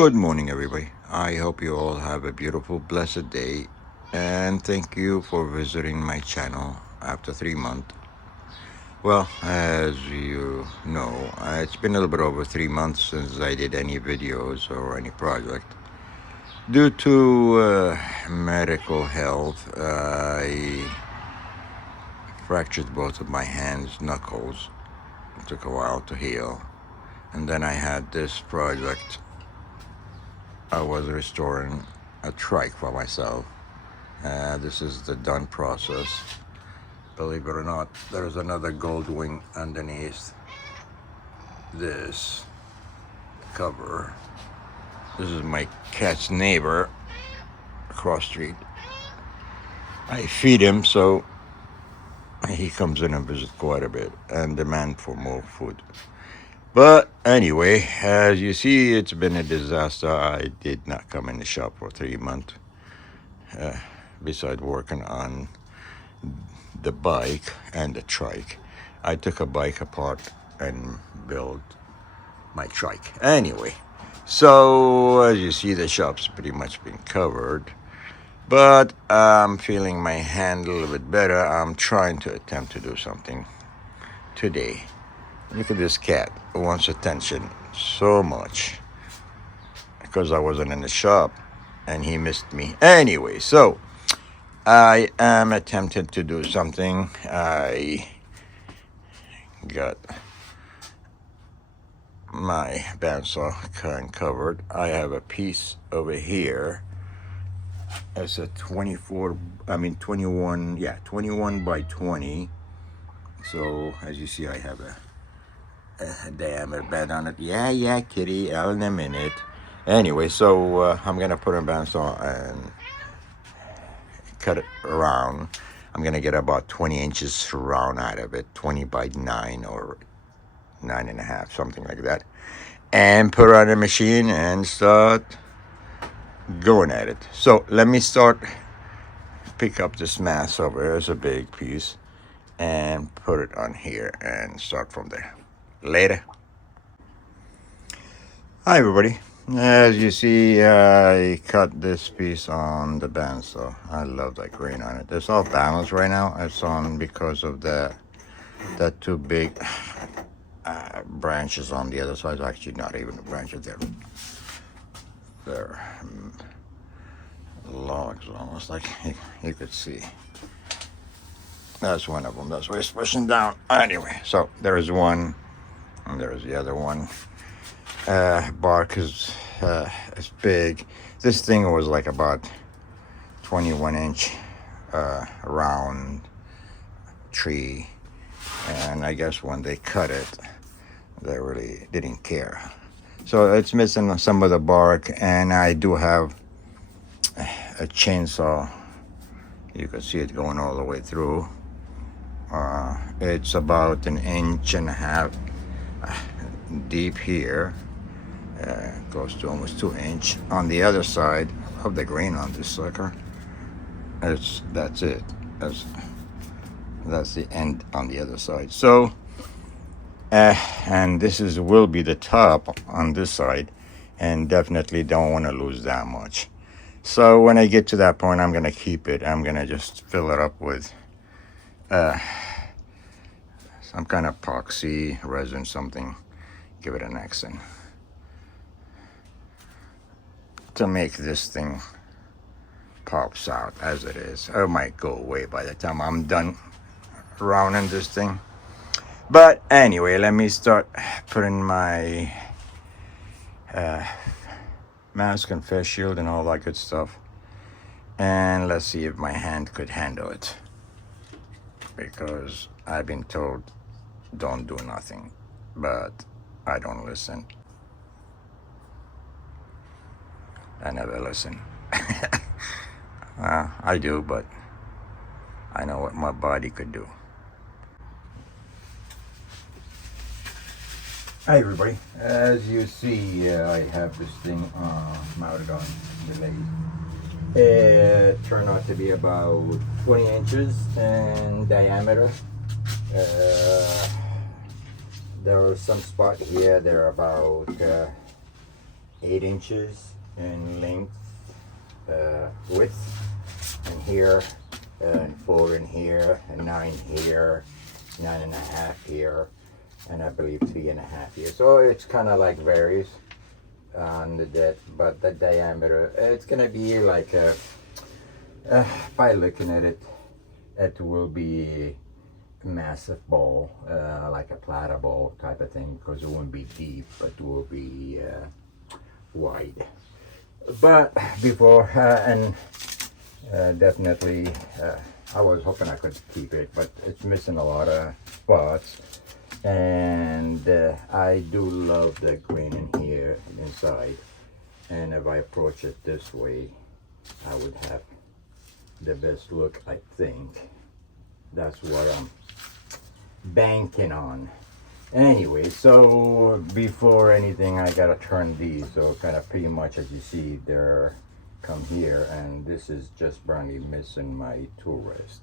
Good morning, everybody. I hope you all have a beautiful, blessed day, and thank you for visiting my channel after 3 months. Well, as you know, it's been a little bit over 3 months since I did any videos or any project. Due to medical health, I fractured both of my hands, knuckles. It took a while to heal. And then I had this project. I was restoring a trike for myself. This is the done process. Believe it or not, there's another gold wing underneath this cover. This is my cat's neighbor across street. I feed him, so he comes in and visits quite a bit and demand for more food. But anyway, as you see, it's been a disaster. I did not come in the shop for 3 months. Besides working on the bike and the trike, I took a bike apart and built my trike. Anyway, so as you see, the shop's pretty much been covered. But I'm feeling my hand a little bit better. I'm trying to attempt to do something today. Look at this cat who wants attention so much because I wasn't in the shop and he missed me. Anyway, so I am attempting to do something. I got my bandsaw covered. I have a piece over here. It's a 21 by 20. So as you see, I have a diameter bed on it. Yeah, kitty, I'll in a minute. Anyway, so I'm gonna put a bandsaw and cut it around. I'm gonna get about 20 inches round out of it, 20 by 9 or 9.5, something like that, and put it on the machine and start going at it. So let me pick up this mass over here. It's a big piece, and put it on here and start from there. Later. Hi everybody. As you see, I cut this piece on the bandsaw. I love that grain on it. It's off balance right now. It's on because of the two big branches on the other side. Actually, not even the branches. They're logs, almost like you could see. That's one of them. That's why it's pushing down. Anyway, so there's one. And there's the other one. Bark is big. This thing was like about 21-inch round tree, and I guess when they cut it, they really didn't care. So it's missing some of the bark, and I do have a chainsaw. You can see it going all the way through. It's about 1.5 inches deep here, close to almost 2 inch. On the other side of the grain on this sucker, that's it. That's the end on the other side. So, and this will be the top on this side, and definitely don't want to lose that much. So when I get to that point, I'm gonna keep it. I'm gonna just fill it up with some kind of epoxy resin, something. Give it an accent to make this thing pops out as it is. It might go away by the time I'm done rounding this thing. But anyway, let me start putting my mask and face shield and all that good stuff. And let's see if my hand could handle it. Because I've been told don't do nothing. But I don't listen. I never listen. I do, but I know what my body could do. Hi everybody. As you see, I have this thing mounted on the lathe. It turned out to be about 20 inches in diameter. There are some spots here. They're about 8 inches in length, width, and here, and 4 in here, and 9 here, 9.5 here, and I believe 3.5 here. So it's kind of like varies on the depth, but the diameter, it's gonna be like by looking at it, it will be a massive bowl, like a platter bowl type of thing, because it won't be deep, but it will be wide. But before and definitely I was hoping I could keep it, but it's missing a lot of spots, and I do love the green in here inside, and if I approach it this way I would have the best look, I think. That's what I'm banking on. Anyway, so before anything I gotta turn these, so kind of pretty much as you see they're come here, and this is just barely missing my tool rest.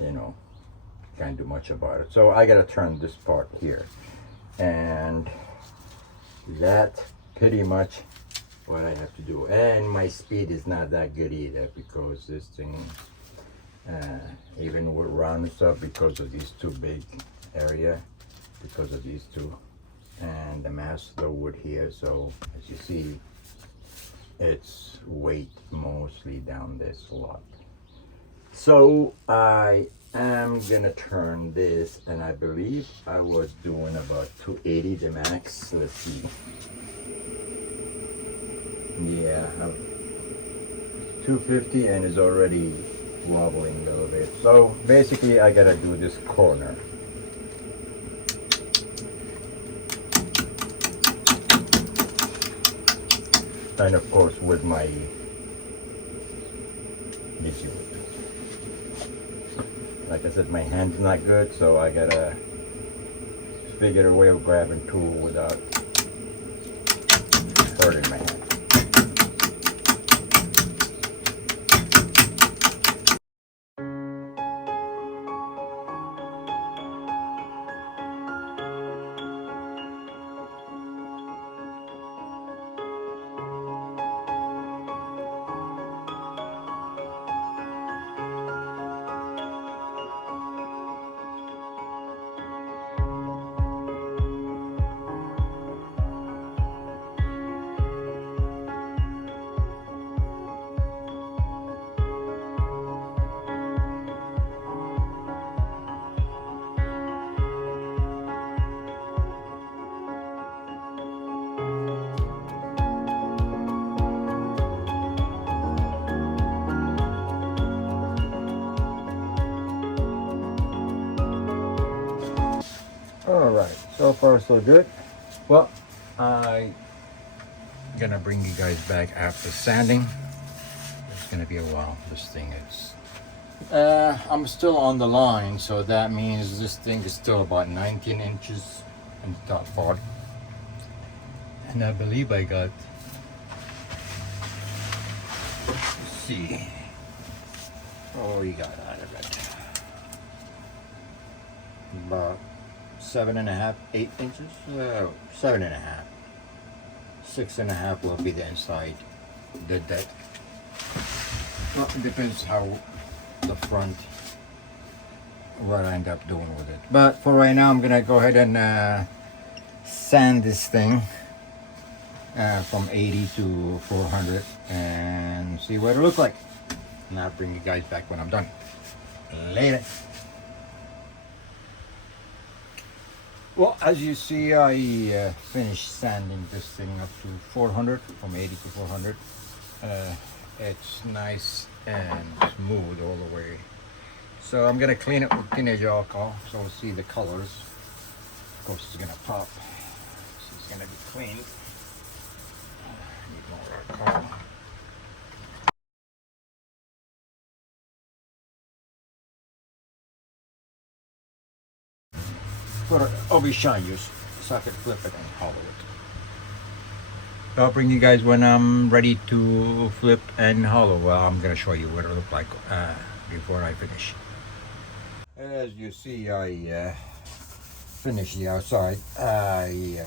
You know, can't do much about it, so I gotta turn this part here, and that's pretty much what I have to do. And my speed is not that good either, because this thing even with round stuff, because of these two big area, because of these two, and the mass of the wood here. So as you see, it's weight mostly down this lot. So I am gonna turn this, and I believe I was doing about 280 the max. Let's see. Yeah, 250, and it's already wobbling a little bit. So basically I gotta do this corner. And of course with my issue. Like I said, my hand's not good, so I gotta figure a way of grabbing tool without hurting my hand. All right, so far so good. Well, I'm gonna bring you guys back after sanding. It's gonna be a while. This thing is I'm still on the line, so that means this thing is still about 19 inches in the top part, and I believe I got, let's see, oh, we got out of it about 7.5, 8 inches, 7.5, 6.5 will be the inside, the deck. Well, it depends how the front, what I end up doing with it. But for right now, I'm gonna go ahead and sand this thing from 80 to 400 and see what it looks like. And I'll bring you guys back when I'm done. Later. Well, as you see, I finished sanding this thing up to 400, from 80 to 400. It's nice and smooth all the way. So I'm gonna clean it with teenage alcohol, so we'll see the colors. Of course, it's gonna pop. So it's gonna be cleaned. Need more alcohol. For Obi-Wan use, so I can flip it and hollow it. I'll bring you guys when I'm ready to flip and hollow. Well, I'm gonna show you what it looks like before I finish. As you see, I finished the outside. I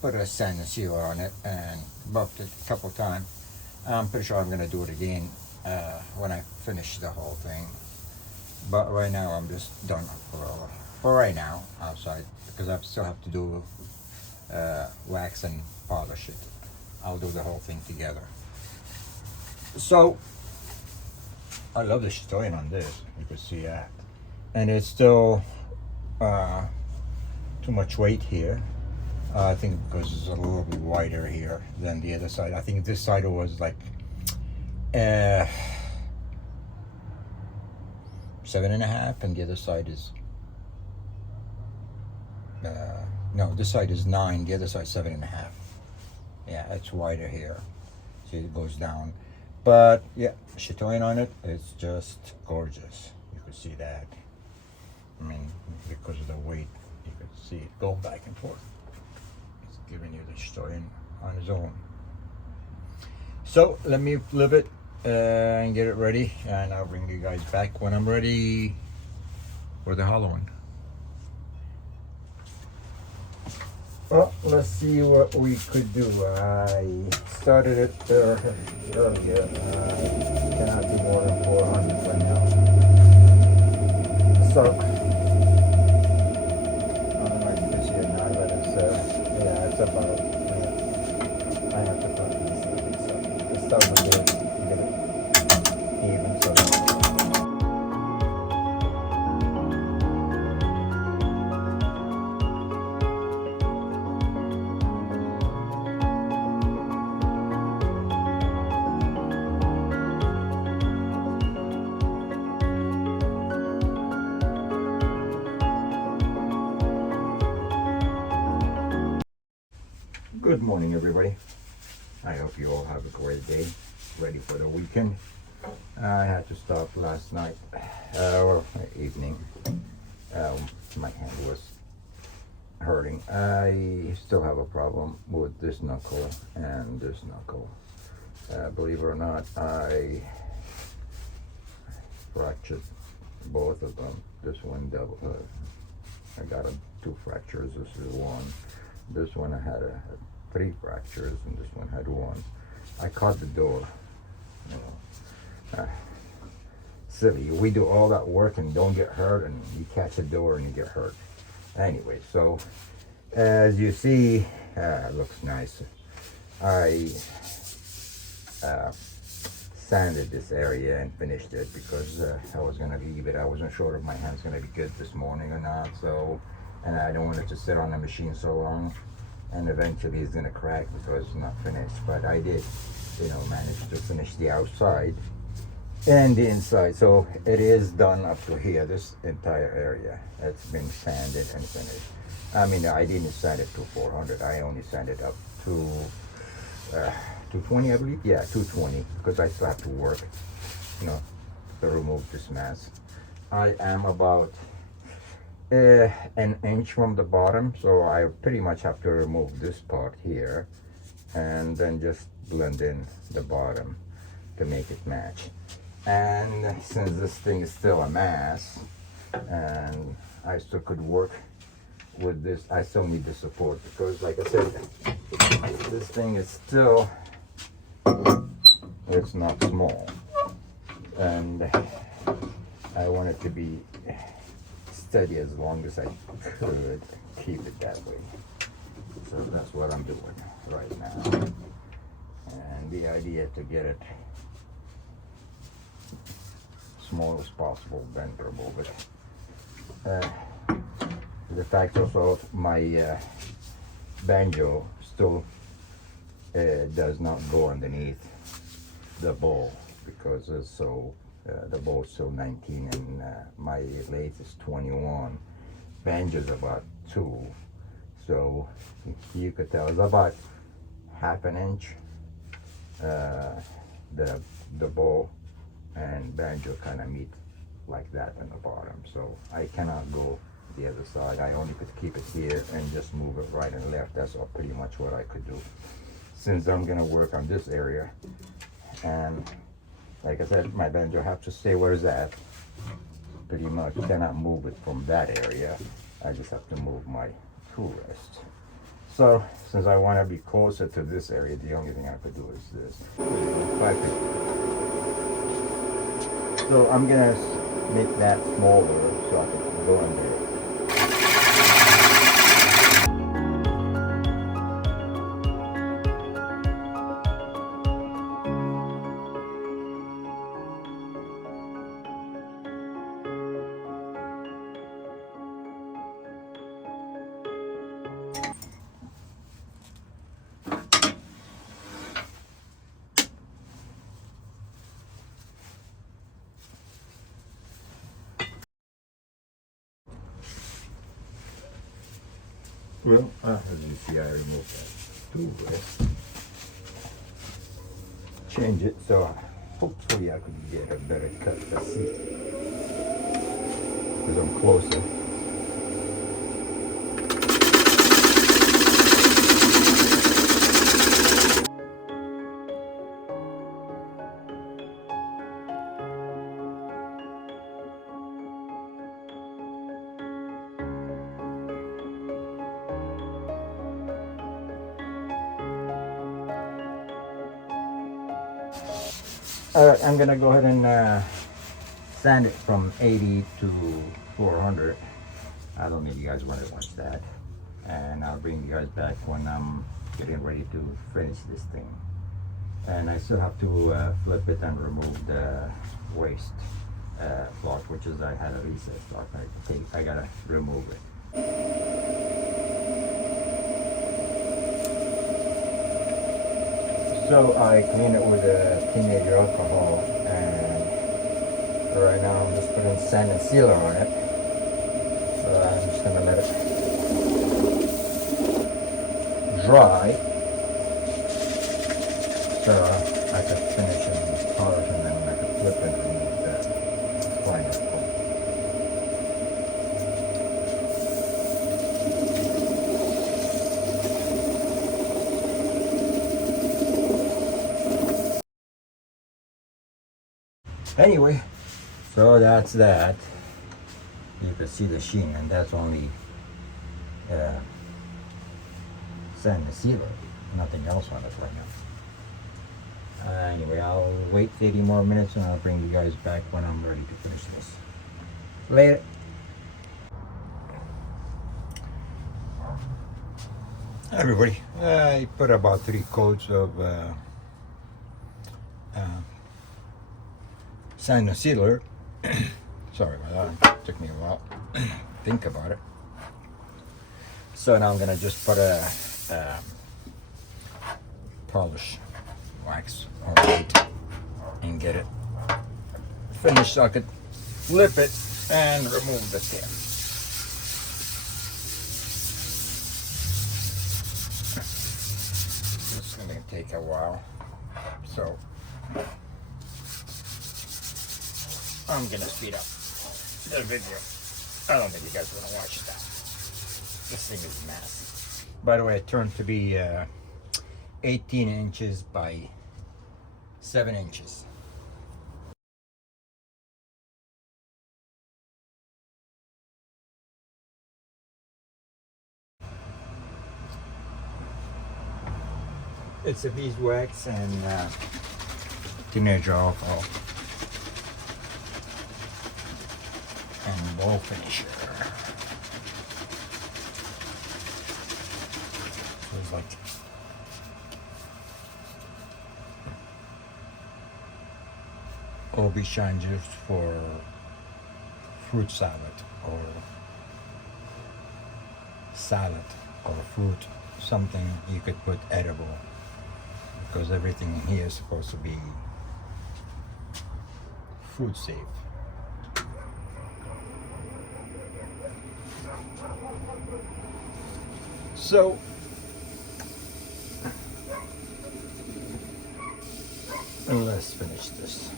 put a sand and sealer on it and buffed it a couple times. I'm pretty sure I'm gonna do it again when I finish the whole thing. But right now I'm just done for right now outside because I still have to do wax and polish it. I'll do the whole thing together. So I love the shitoin on this. You can see that, and it's still too much weight here. I think because it's a little bit wider here than the other side. I think this side was like 7.5, and the other side is no, this side is 9, the other side 7.5. Yeah, it's wider here, so it goes down. But yeah, shitoin on it, it's just gorgeous. You can see that. I mean, because of the weight, you can see it go back and forth. It's giving you the shitoin on its own. So let me flip it and get it ready, and I'll bring you guys back when I'm ready for the Halloween. Well, let's see what we could do. I started it earlier. Cannot be more than 400 right now. So, I don't know if you can see it now, but it's, yeah, it's about, I have to put this, so it's starting to get it even, so. Good morning, everybody. I hope you all have a great day, ready for the weekend. I had to stop last night, or evening. My hand was hurting. I still have a problem with this knuckle and this knuckle. Believe it or not, I fractured both of them. This one double. I got 2 fractures. This is one. This one I had 3 fractures, and this one had 1. I caught the door. You know, silly. We do all that work and don't get hurt, and you catch the door and you get hurt. Anyway, so as you see, it looks nice. I sanded this area and finished it because I was gonna leave it. I wasn't sure if my hand's gonna be good this morning or not. So, and I don't want it to sit on the machine so long, and eventually it's gonna crack because it's not finished. But I did, you know, manage to finish the outside and the inside. So it is done up to here. This entire area, it's been sanded and finished. I mean, I didn't sand it to 400. I only sanded up to 220, I believe. Yeah, 220, because I still have to work, you know, to remove this mass. I am about an inch from the bottom, so I pretty much have to remove this part here and then just blend in the bottom to make it match. And since this thing is still a mass and I still could work with this, I still need the support because, like I said, this thing is still, it's not small, and I want it to be steady as long as I could keep it that way. So that's what I'm doing right now. And the idea to get it small as possible, bendable. But the fact also my banjo still does not go underneath the bowl because it's so the bowl is still 19 and my lathe is 21. Banjo's about 2, so you could tell it's about half an inch. The bowl and banjo kind of meet like that on the bottom, so I cannot go the other side. I only could keep it here and just move it right and left. That's all pretty much what I could do, since I'm gonna work on this area. And like I said, my banjo have to stay where it's at. Pretty much cannot move it from that area. I just have to move my tool rest. So since I want to be closer to this area, the only thing I could do is this. So I'm gonna make that smaller so I can go in there. Well, as you see, I removed that tool rest. Change it so hopefully I could get a better cut. Let's see. Because I'm closer. Alright, I'm gonna go ahead and sand it from 80 to 400. I don't think you guys want to watch that. And I'll bring you guys back when I'm getting ready to finish this thing. And I still have to flip it and remove the waste block, which is I had a recess block. I gotta remove it. So I clean it with a teenager alcohol, and right now I'm just putting sand and sealer on it. So I'm just gonna let it dry so I can finish and polish, and then I can flip it and remove the liner. Anyway, so that's that. You can see the sheen, and that's only sand and sealer, nothing else on it right now. Anyway, I'll wait 30 more minutes and I'll bring you guys back when I'm ready to finish this. Later. Everybody, I put about 3 coats of sand and sealer. Sorry about that, it took me a while to think about it. So now I'm gonna just put a polish wax on it and get it finished so I could flip it and remove the tip. It's gonna take a while, so I'm gonna speed up the video. I don't think you guys want to watch that. This thing is massive. By the way, it turned to be 18 inches by 7 inches. It's a beeswax and teenager alcohol and ball finisher. So it's like aubergine juice for fruit salad or fruit, something you could put edible, because everything in here is supposed to be food safe. So let's finish this.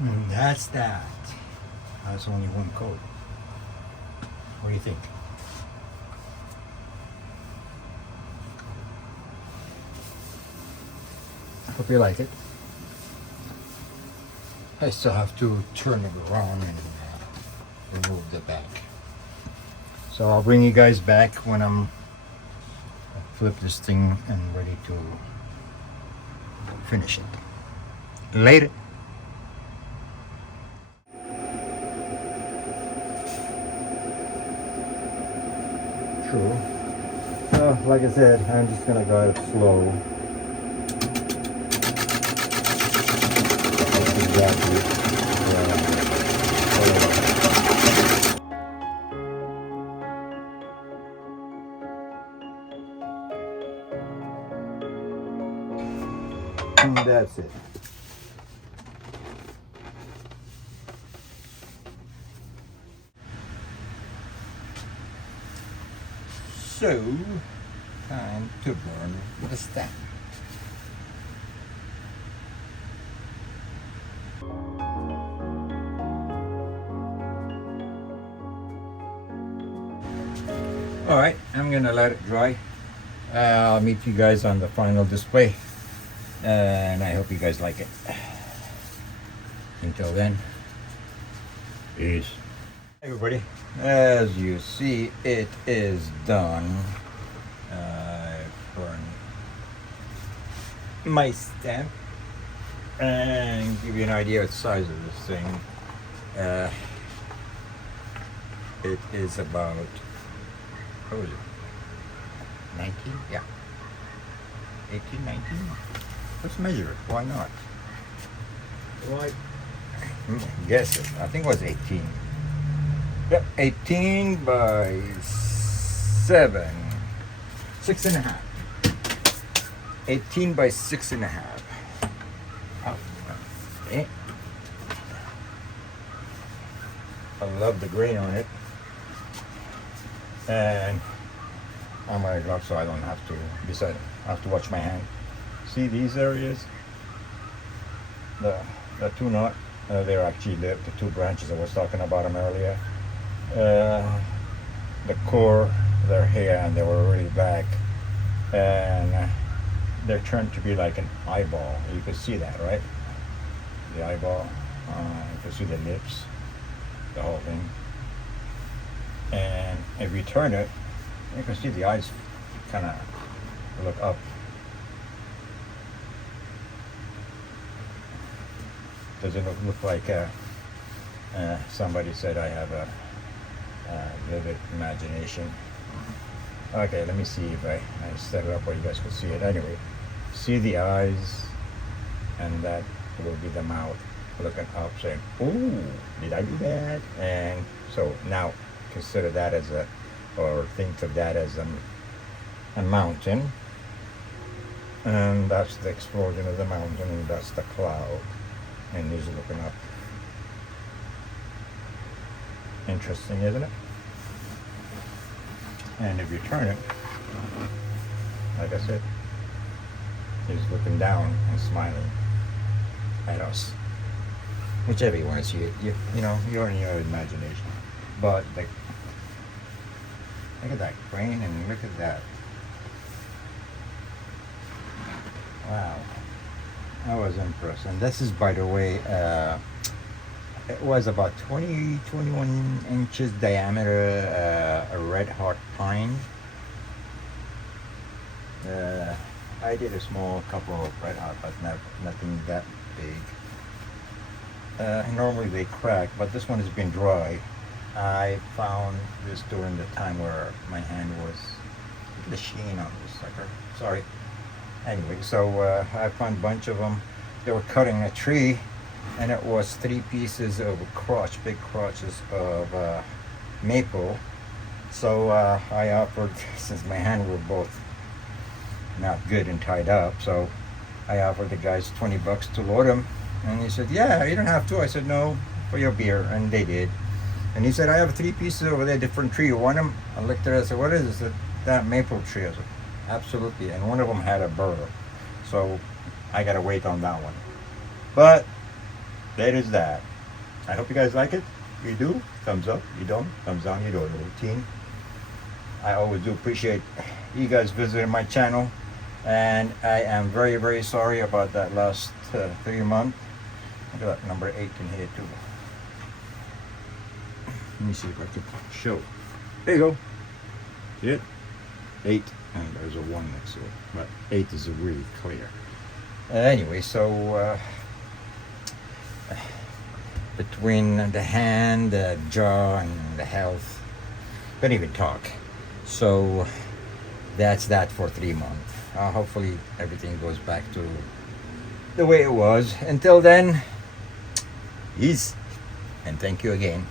And that's that. That's only one coat. What do you think? I hope you like it. I still have to turn it around and remove the back. So I'll bring you guys back when I'll flip this thing and ready to finish it. Later. True. So, like I said, I'm just gonna go out slow. That's exactly. And that's it. So, time to burn the stack. Alright, I'm gonna let it dry. I'll meet you guys on the final display. And I hope you guys like it. Until then, peace. Hey everybody, as you see, it is done. For my stamp, and give you an idea of the size of this thing. It is about, what was it, 19? Yeah, 18, 19? Let's measure it, why not? Why? Guess it, I think it was 18. Yep, 18 by 7, 6.5. 18 by 6.5. Oh, okay. I love the grain on it. And I'm wearing gloves so I don't have to, besides, I have to watch my hand. See these areas? The two knot, they're actually the two branches I was talking about them earlier. The core, they're here and they were really back, and they're turned to be like an eyeball. You can see that, right? The eyeball. You can see the lips, the whole thing. And if you turn it, you can see the eyes kind of look up. Does it look like somebody said I have a vivid imagination? Okay, let me see if I set it up where you guys can see it. Anyway, see the eyes, and that will be the mouth looking up saying, "Ooh, did I do that?" And so now consider that as or think of that as a mountain, and that's the explosion of the mountain, and that's the cloud, and he's looking up. Interesting, isn't it? And if you turn it, like I said, he's looking down and smiling at us. Whichever you want to see it, you know, you're in your imagination. But look at that grain, and look at that. Wow, I was impressed. And this is, by the way, it was about 21 inches diameter, a red hot pine. I did a small couple of red hot, but nothing that big. Normally they crack, but this one has been dry. I found this during the time where my hand was, look at the sheen on this sucker, sorry. Anyway, so I found a bunch of them. They were cutting a tree, and it was 3 pieces of crotch, big crotches of maple. So I offered, since my hand were both not good and tied up, so I offered the guys $20 to load them. And he said, "Yeah, you don't have to." I said, "No, for your beer." And they did. And he said, "I have 3 pieces over there, different tree. You want them?" I looked at it, I said, "What is this?" He said, "That maple tree." I said, "Absolutely." And one of them had a burr. So I gotta wait on that one. But that is that. I hope you guys like it. If you do, thumbs up. You don't, thumbs down. You know the routine. I always do appreciate you guys visiting my channel. And I am very, very sorry about that last 3 months. Look at that, number 8 in here too. Let me see if I can show. There you go. See it? 8, and there's a 1 next to it, but 8 is really clear. Anyway, so between the hand, the jaw, and the health, couldn't even talk. So that's that for 3 months. Hopefully everything goes back to the way it was. Until then, peace, and thank you again.